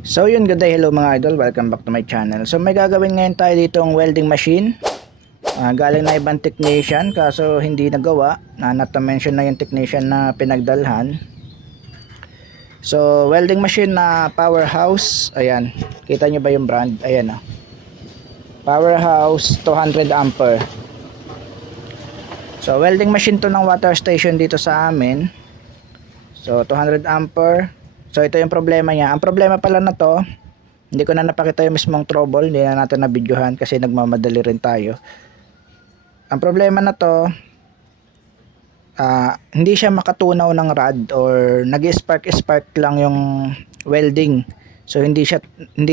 So yun, good day, hello mga idol, welcome back to my channel. So may gagawin ngayon tayo ditong welding machine. Galing na ibang technician kaso hindi nagawa, not to mention na yung technician na pinagdalhan. So welding machine na Powerhouse, ayan, kita nyo ba yung brand? Ayan o, Powerhouse 200 ampere. So welding machine to ng water station dito sa amin. So 200 ampere. So ito yung problema niya. Ang problema pala na to, hindi ko na napakita yung mismong trouble, hindi na natin na-videohan kasi nagmamadali rin tayo. Ang problema na to, hindi siya makatunaw ng rod or nag-spark lang yung welding. So hindi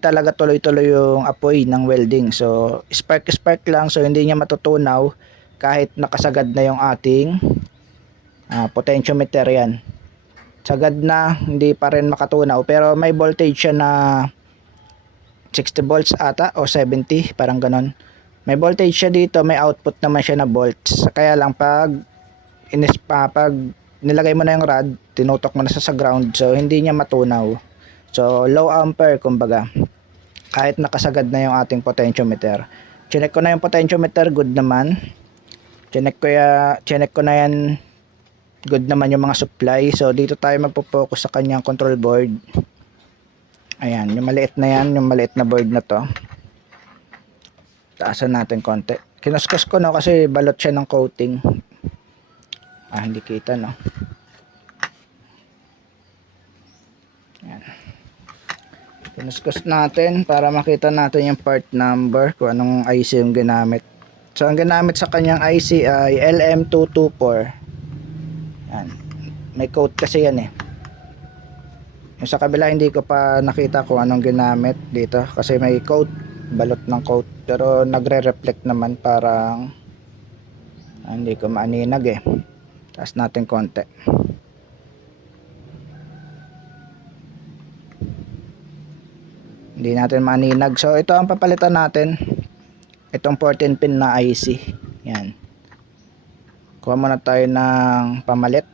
talaga tuloy-tuloy yung apoy ng welding. So spark lang, so hindi niya matutunaw kahit nakasagad na yung ating potentiometer yan. Sagad na, hindi pa rin makatunaw pero may voltage siya na 60 volts ata o 70, parang ganon. May voltage siya dito, may output naman siya na volts. Kaya lang pag nilagay mo na yung rod, tinutok mo na sa ground, so hindi niya matunaw. So low ampere kumbaga. Kahit nakasagad na yung ating potentiometer. Chinek ko na yung potentiometer, good naman. Chinek ko na yan, good naman yung mga supply. So dito tayo magpo-focus sa kanyang control board. Ayan, yung maliit na yan, yung maliit na board na to. Taasan natin konti. Kinuskus ko no kasi balot siya ng coating. Hindi kita no. Ayan. Kinuskus natin para makita natin yung part number kung anong IC yung ginamit. So ang ginamit sa kanyang IC ay LM224. Ayan. May code kasi yan eh. Yung sa kabila hindi ko pa nakita kung anong ginamit dito kasi may coat, balot ng coat, pero nagre-reflect naman, parang hindi ko maaninag eh. Taas natin konti. Hindi natin maaninag. So ito ang papalitan natin, itong 14 pin na IC. Yan, kuha muna tayo ng pamalit.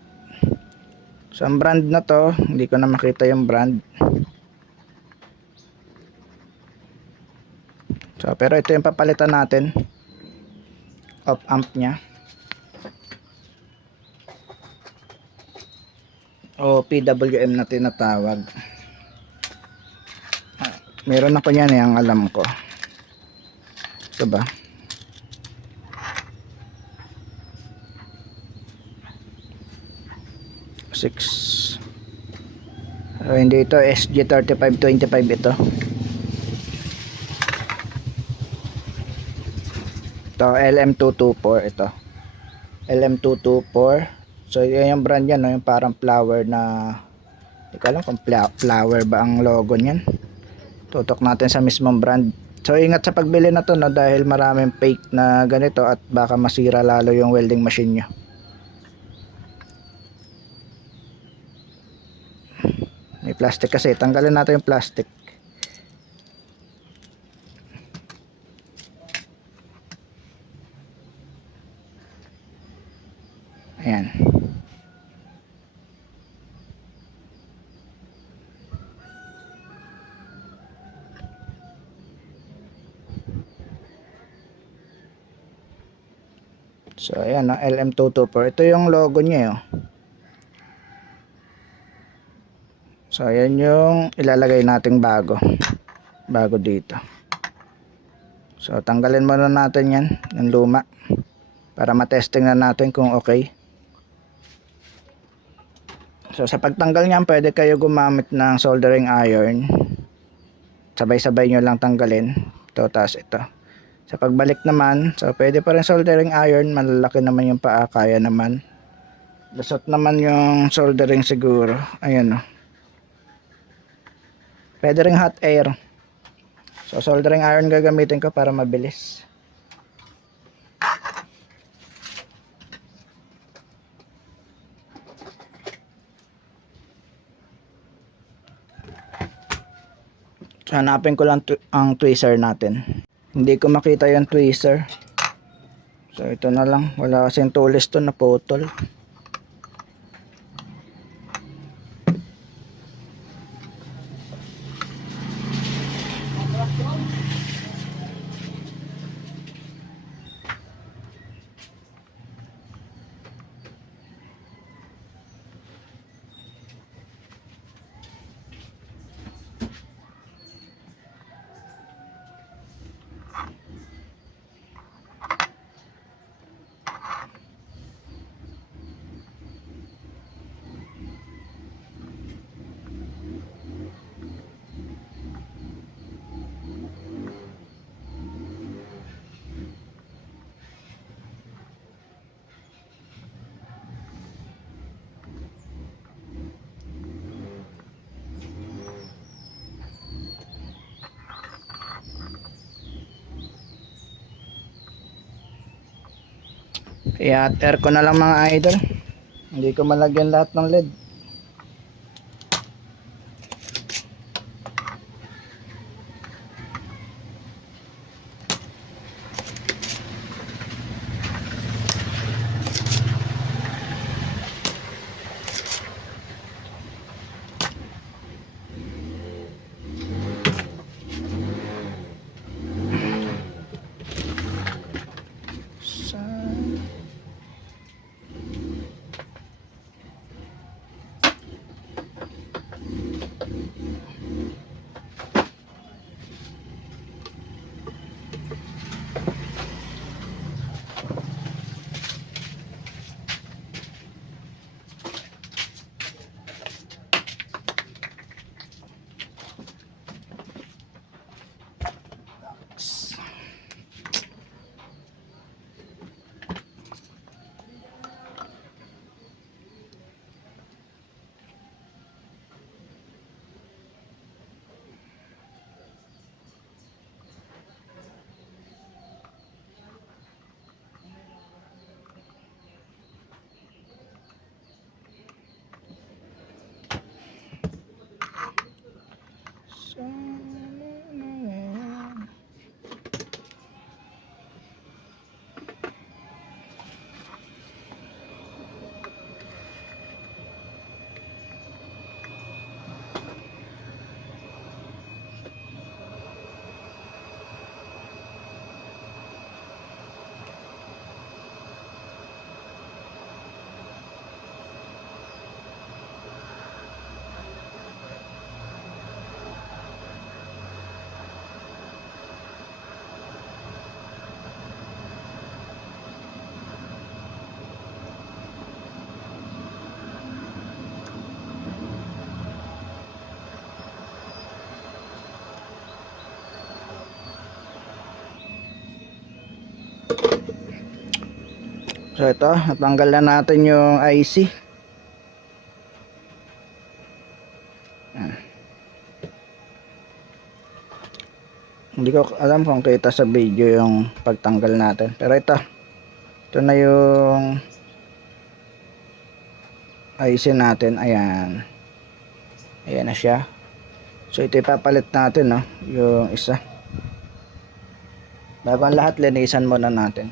So ang brand na to, hindi ko na makita yung brand. So pero ito yung papalitan natin. Op amp nya. O PWM na tinatawag. Meron ako niyan eh, ang alam ko. Ito ba? Hindi, ito SG3525 ito. Ito LM224 ito. LM224. So yan yung brand yan, no? Yung parang flower na, hindi ko alam kung flower ba ang logo niyan. Tutok natin sa mismong brand. So ingat sa pagbili na to, no? Dahil maraming fake na ganito at baka masira lalo yung welding machine nyo. May plastic kasi, tanggalin natin yung plastic. Ayan. So ayan, no? LM224. Ito yung logo niya, oh. So ayan yung ilalagay nating bago dito. So tanggalin muna natin yan, yung luma, para matesting na natin kung okay. So sa pagtanggal niyan, pwede kayo gumamit ng soldering iron. Sabay-sabay nyo lang tanggalin ito, tapos ito. Sa pagbalik naman, so pwede pa rin soldering iron, malalaki naman yung paa, kaya naman. Lusot naman yung soldering siguro. Ayan, oh. Pwede ring hot air. So soldering iron gagamitin ko para mabilis. So hanapin ko lang ang tweezer natin. Hindi ko makita yung tweezer. So ito na lang, wala kasing tulis to, naputol. I-hot air ko na lang mga idol. Hindi ko malagyan lahat ng LED. So ito, natanggal na natin yung IC. Hindi ko alam kung kita sa video yung pagtanggal natin. Pero ito na yung IC natin. Ayan. Ayan na siya. So ito ipapalit natin, no? Yung isa. Bago ang lahat, linisan muna natin.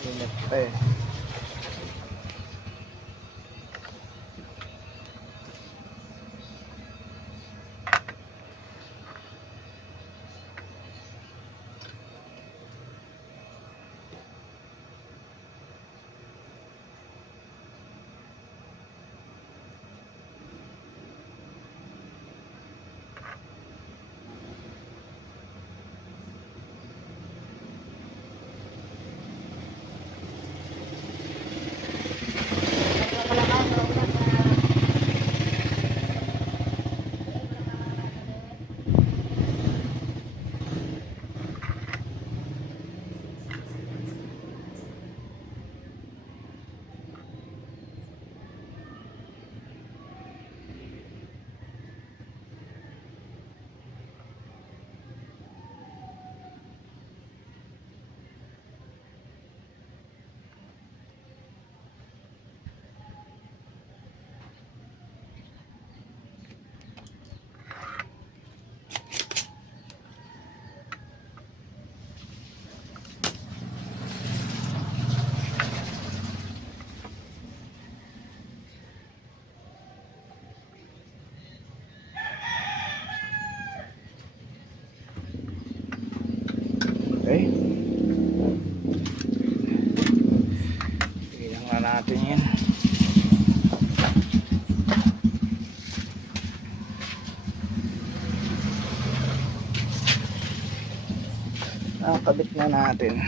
Init pa eh. Nakakabit na natin.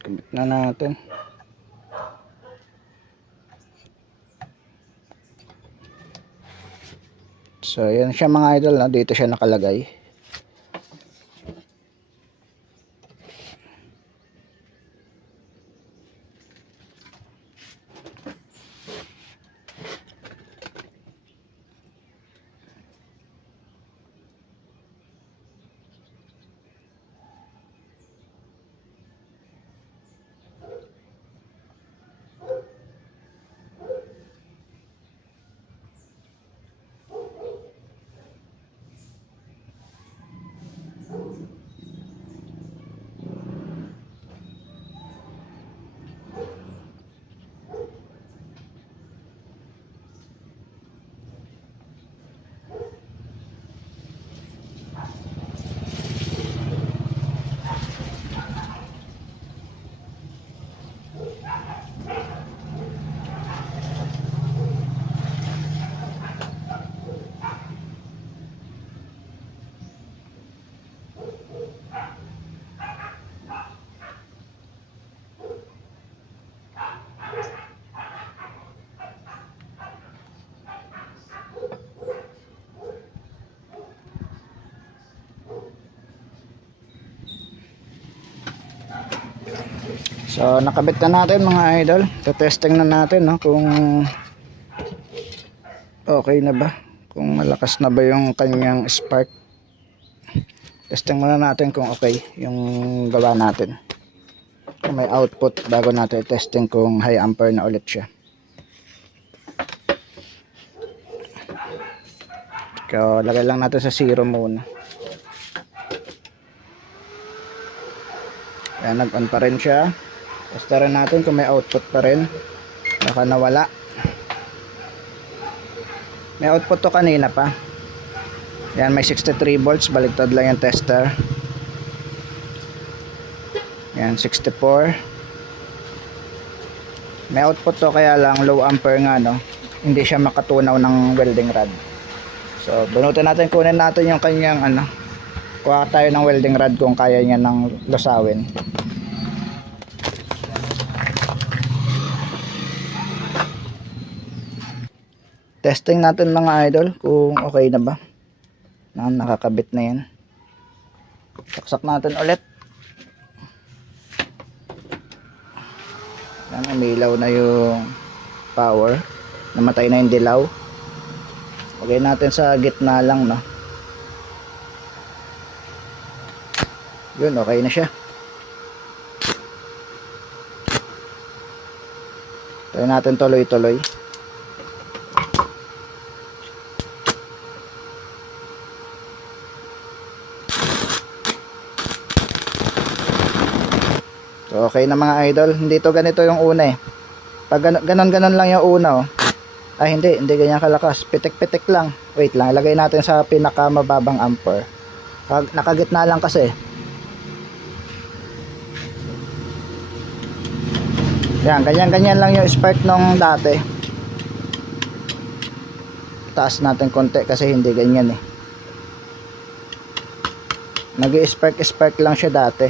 Kabit na natin. So yan siya mga idol, no? Dito siya nakalagay. So nakabit na natin mga idol. Testing na natin, no, kung okay na ba, kung malakas na ba yung kanyang spark. Testing muna natin kung okay yung gawa natin, kung may output, bago natin testing kung high ampere na ulit siya. So lagay lang natin sa 0 muna. Ayan, nag-on pa rin siya. Testaran natin kung may output pa rin. Baka nawala. May output to kanina pa. Yan, may 63 volts. Baligtad lang yung tester. Yan, 64. May output to, kaya lang low ampere nga, no? Hindi siya makatunaw ng welding rod. So bunutin natin, kunin natin yung kanyang kuha tayo ng welding rod kung kaya niya nang lusawin. Testing natin mga idol kung okay na ba, nakakabit na yan. Saksak natin ulit. Yan, umilaw na yung power, namatay na yung dilaw. Lagay natin sa gitna lang, no? Yun, okay na siya. Tayo natin tuloy-tuloy. So, okay na mga idol. Hindi to ganito yung una eh. Pag ganon-ganon lang yung una, oh. Ay hindi ganyan kalakas. Pitik-pitik lang. Wait lang, ilagay natin sa pinakamababang ampere. Nakagitna lang kasi. Yan, ganyan-ganyan lang yung spark nung dati. Taas natin konti kasi hindi ganyan eh. Nag-spark lang siya dati.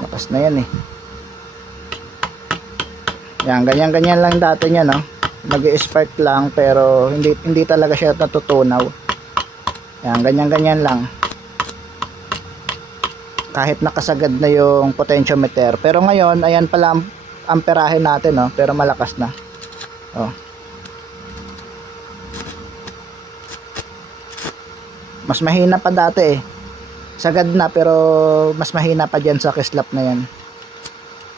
Lakas na yan eh. Yan, ganyan-ganyan lang dati niya, no? Nag-spark lang pero hindi talaga siya natutunaw. Yan, ganyan-ganyan lang. Kahit nakasagad na yung potentiometer. Pero ngayon, ayan pala ang amperahe natin, no? Pero malakas na. Oh. Mas mahina pa dati eh. Sagad na pero mas mahina pa dyan sa kislap na yan.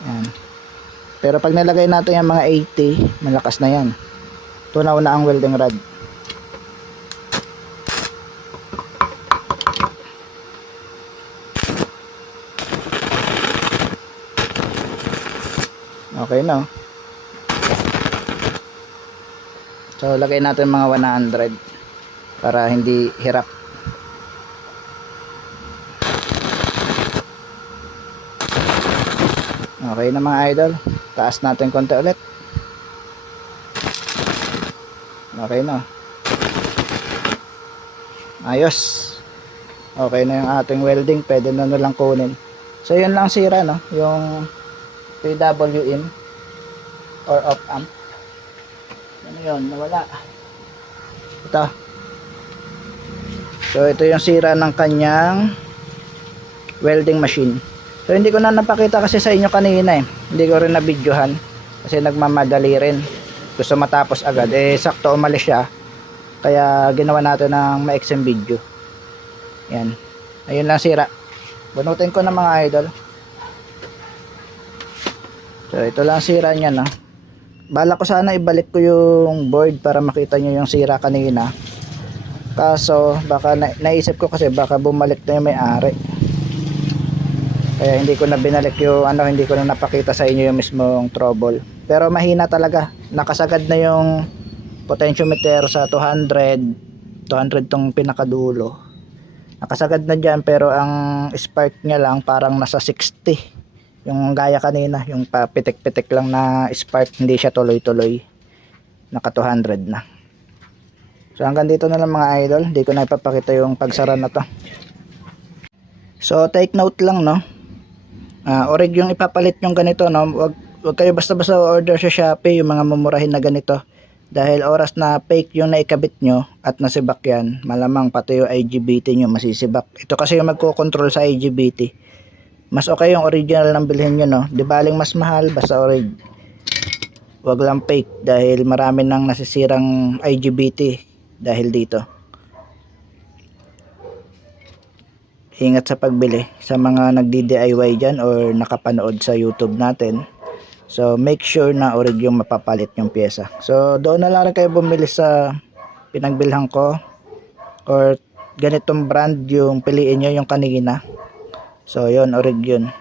Yan. Pero pag nilagay natin yung mga 80, malakas na yan. Tunaw na ang welding rod. Okay no. So lagay natin mga 100 para hindi hirap. Okay na mga idol. Taas natin konti ulit. Okay na. Ayos. Okay na yung ating welding. Pwede na lang kunin. So yun lang sira no. Yung PWM or off amp. Ano yun? Nawala. Ito. So ito yung sira ng kanyang welding machine. So hindi ko na napakita kasi sa inyo kanina eh. Hindi ko rin na-videohan kasi nagmamadali rin. Gusto matapos agad. Eh sakto umalis siya. Kaya ginawa natin ng ma-extend video. Yan. Ayun lang sira. Bunutin ko na mga idol. So ito lang sira niya no. Bala ko sana ibalik ko yung board para makita nyo yung sira kanina. Kaso baka naisip ko kasi baka bumalik na yung may-ari. Kaya hindi ko na binalik yung hindi ko na napakita sa inyo yung mismong trouble. Pero mahina talaga. Nakasagad na yung potentiometer sa 200 tong pinakadulo. Nakasagad na dyan pero ang spark niya lang parang nasa 60. Yung gaya kanina, yung papitik-pitik lang na spark, hindi siya tuloy-tuloy. Naka 200 na. So hanggang dito na lang mga idol. Hindi ko na ipapakita yung pagsara na to. So take note lang no. Orig yung ipapalit yung ganito no. Wag kayo basta-basta order sa Shopee yung mga mumurahin na ganito. Dahil oras na fake yung naikabit nyo at nasibak yan, malamang pati yung IGBT nyo masisibak. Ito kasi yung magkocontrol sa IGBT. Mas okay yung original ng bilhin nyo no. Di baling mas mahal basta orig. Wag lang fake dahil marami nang nasisirang IGBT dahil dito. Ingat sa pagbili sa mga nagdi-DIY dyan or nakapanood sa YouTube natin. So make sure na orig yung mapapalit yung pyesa. So doon na lang rin kayo bumili sa pinagbilhan ko or ganitong brand yung piliin nyo yung kanina. So yun, orig yun.